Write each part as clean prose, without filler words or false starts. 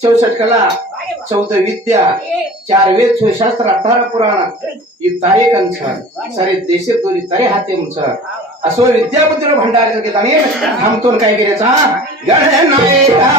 64 कला 14 विद्या 4 वेद 6 शास्त्र 18 पुराण ಈ ತಾರೇ ಕನ್ಸ सारे देशे तोरी तारे हाते मुंच असो विद्याबुद्धीर भंडार घेताने थांबतोन काय करायचा गणनायका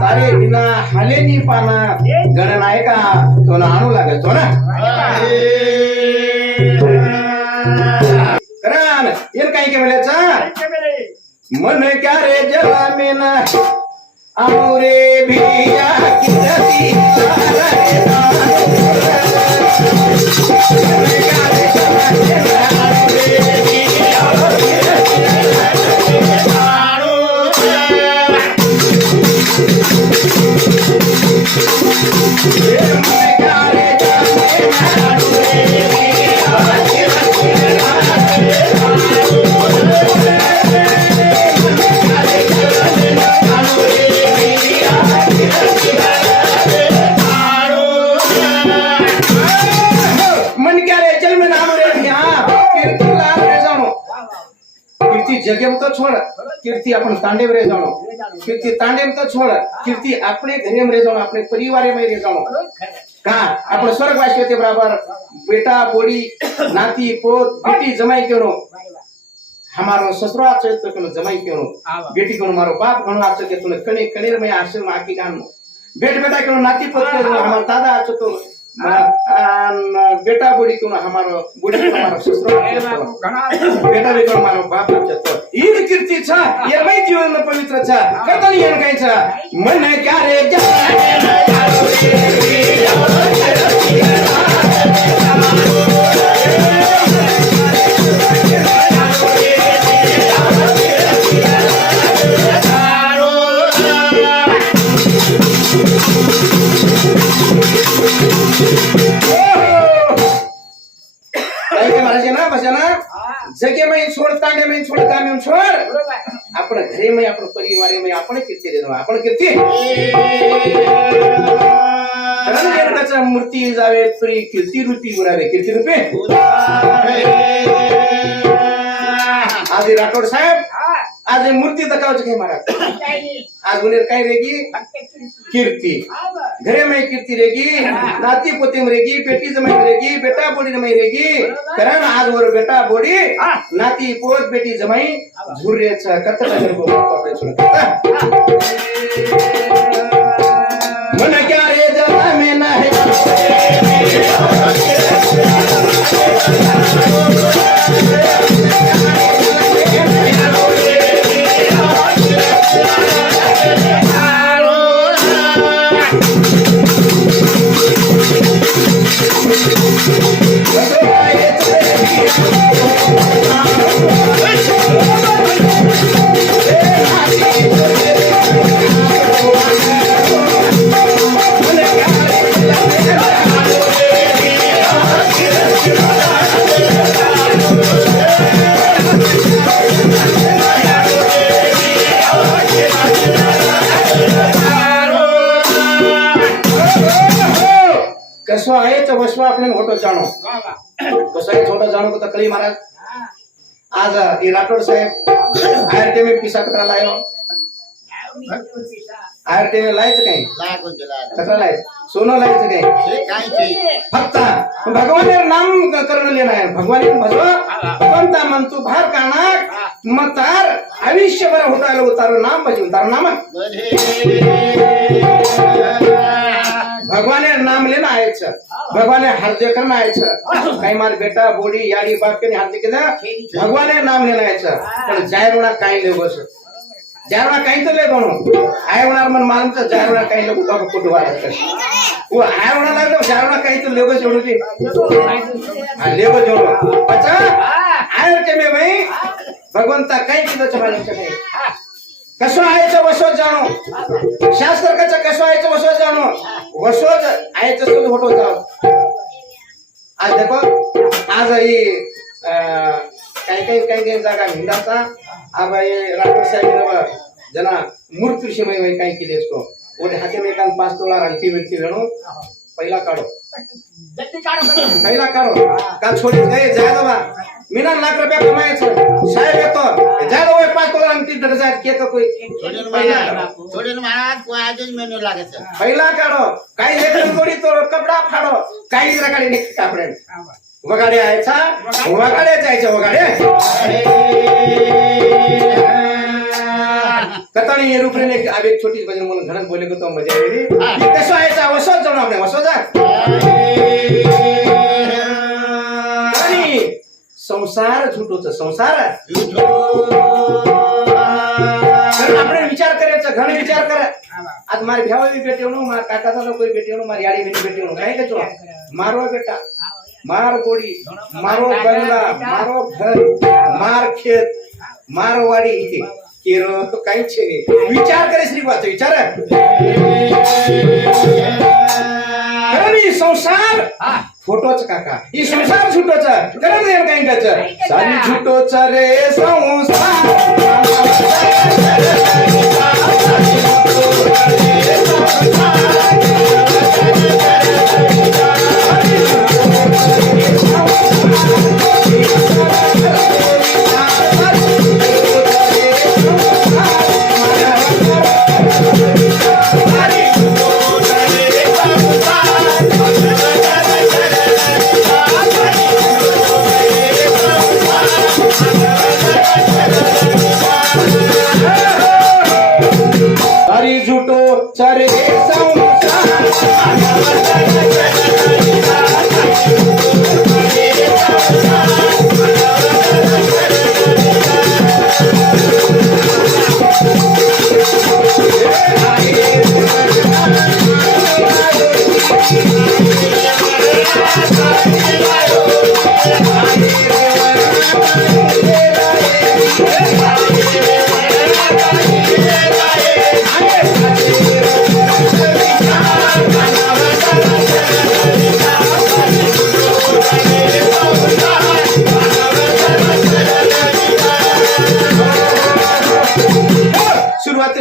तारे बिना हलेनी पाना गणनायका तो आणू लागतो ना कारण येन काही के म्हणायचा मन क्या रे जलामेन आमुरे भिया किती जगेम तो छोड़ कीर्ति अपन तांडेव रे जानो कीर्ति तांडेव तो छोड़ कीर्ति अपने घरे में रे जानो अपने परिवार में रे जानो का अपन स्वर्गवासी होते बराबर बेटा बोड़ी नाती पोत बेटी जमाई केनो हमारो ससुरा चरित्र केनो जमाई केनो बेटी केनो मारो बाप गणो आछ के तुने कणे कणेर में आश्रम आकी गान बेट बेटा केनो नाती पोत केनो हमार दादा आछ तो बेटा बुड़ी को हमारो बुड़ी को हमारो ससुर बेटा भी को हमारो बाप छ ई कीर्ति छ ये मै जीवन में पवित्र छ कतनी येन काई छ मन क्या रे जगे में छोड़ तांडे में छोड़ काम में छोड़ अपन घरे में अपन परिवार में अपन कीर्ति दे दो अपन कीर्ति रणदेवकाचा मूर्ती जावे तरी कीर्ती रूपी उरावे कीर्ती रूपी आज राठोड साहेब आज मूर्ती दकावच काय महाराज आज उन्हें काय रेगी कीर्ति घरे में कीर्ति रहेगी नाती पोते में रहेगी बेटी जमाई रहेगी बेटा बोड़ी में रहेगी कारण आज वो बेटा बोड़ी नाती पोत बेटी जमाई झुर्रे छ कत्ता नगर को पापे सुनता मन क्या रे जला में ना है कसो आहे तो वस्व आपने होटो जानो कसो आहे छोटा जानो को तकली महाराज आज ये राठोड साहेब आरटी में पिसा कतरा लायो आरटी में लायच काही कतरा लायच सोनं लायचं काय हे काय ते? फक्त भगवान नाम करणं लेणं आहे भगवान भगवंता म्हणतो भार कानाक मतार आयुष्यभर होता उतारो नाम भजी उतारो नाम भगवान नाम लेना आयचं भगवान हार्दे करणं आयचं काही मार बेटा बोडी याडी बाप के हार्दे केलं भगवान नाम लेना आयचं पण जायरोना काही ले बस जायरोना काही तर ले बनू आय होणार मन मालूमचं जायरोना काही लोक बाबा कुठं वाढत वो आय होणार लागलं जायरोना काही तर लेगो जोडू की लेगो जोडू अच्छा आय के में भाई भगवंता काही किलो मालूमचं काही कसं आयचं वसोज जाणो शास्त्र कसं आयचं वसोज जाणो वसोज आयचं सुद्धा होतो जाऊ आज देखो आज ही काही जागा हिंदाचा अब ये राठौर साहेब जना मूर्ति विषय में काही केले इसको वो हाथे में कान 5 तोला रांटी व्यक्ति गणो पहिला काढो पहिला काढो का छोड़ी गए जाय दबा मीना लाख रुपया कमायचं साहेब येतो जाय दो 5 तोला रांटी डर जाय के का कोई छोडेन महाराज को आजच मेनू लागायचं पहिला काढो काही लेकरं गोडी तो कपडा फाडो काही रगाडी निघ कापडे वगाडे आयचा वगाडे जायचं वगाडे कतानी ये रूप ने अब एक छोटी भजन म्हणून घडत बोले को तो मजा आली कसं आयचा वसोज जाऊ आपले वसोजा आणि संसार झूठोच संसार આપણે વિચાર કરે છે ઘણી વિચાર કરે આજ મારી ભેવાવી બેટીઓનું માર કાકા દાદા કોઈ બેટીઓનું મારી યાડી બેટી બેટીઓનું કાઈ કે છો મારો બેટા मार गोड़ी मारो बंगला मारो घर मार खेत मारो वाडी केरो काही छे नाही विचार करे श्री बात विचार करी संसार फोटोच काका ही संसार छुटोच करण देव काही गच सारी छुटोच रे संसार चरे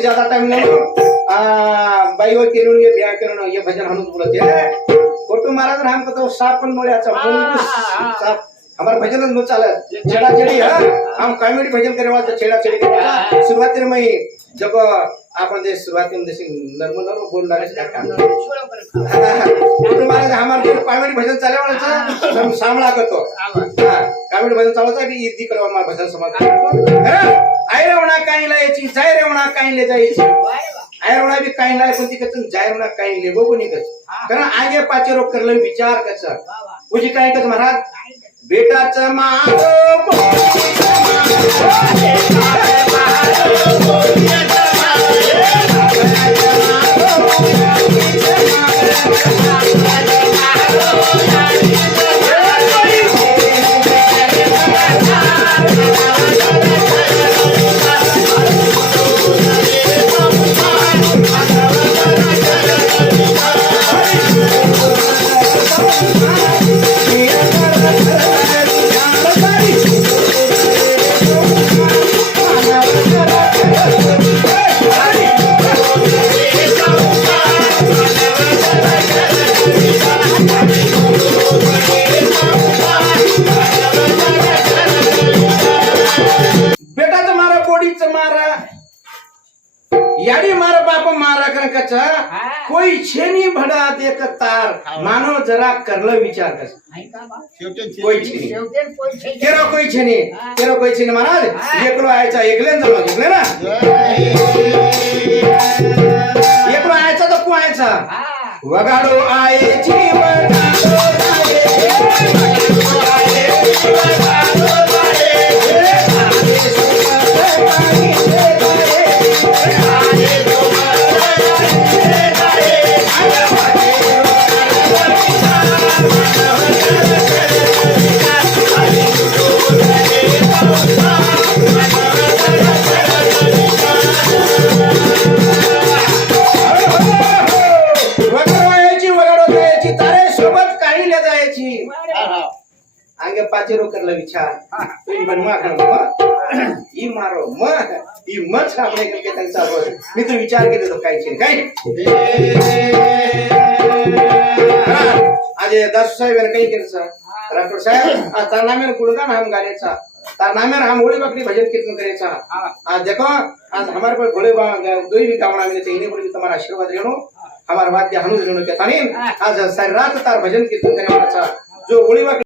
ज्यादा टाइम नहीं बाई वो किरण ये ब्याह किरण ये भजन हम बोलते हैं फोटो महाराज हमको तो साप पण मोळ्याचा साप हमारा भजन न चालत छेड़ा छेड़ी हम कॉमेडी भजन करे वाला छेड़ा छेड़ी करे शुरुआत में जब आपण दे शुरुआत में जैसे नर्मल बोलणार है काम फोटो महाराज हमारे कॉमेडी भजन चाले वाला हम सामला करतो कॉमेडी भजन चालतो की इदी करवा हमारा भजन समाज आय रेवणा काही लायची जाय रेवणा काही ले जायची आय रेवणा भी काही लाय पण तिकच जाय रेवणा काही ले बघू निकच कारण आगे पाचे रोग करले विचार कच उजी काय कच महाराज बेटाचं मागो याडी मार बाप मारा कच कोई छेनी भडात एक तार मानो जरा करलं विचार कस शेवटी कोई छेनी केरो कोई छेनी महाराज एकलो आयचा एकलेन जमा घेतले ना एकलो आयचा तर को आयचा वगाडो आयची वगाडो आगे पाचेरो करला विचार तुम्ही बनवा ई मारो ई मत આપણે કે તંસા હોય મિત્રો વિચાર કે તો કાઈ છે કાઈ આજે 10 સાહેબ એને કઈ કરसा રાઠોડ साहब आ तार नामेर गुणगान हम गानेचा तार नामेर हम होली बकरी भजन कीर्तन करेचा आज देखो आज हमारे पर भोले दोई भी कामना मिले थे इन्हें पर भी तुम्हारा आशीर्वाद रेणो हमारा वाद्य हनुज रेणो के तानी आज सारी रात तार भजन कीर्तन करे वाला जो होली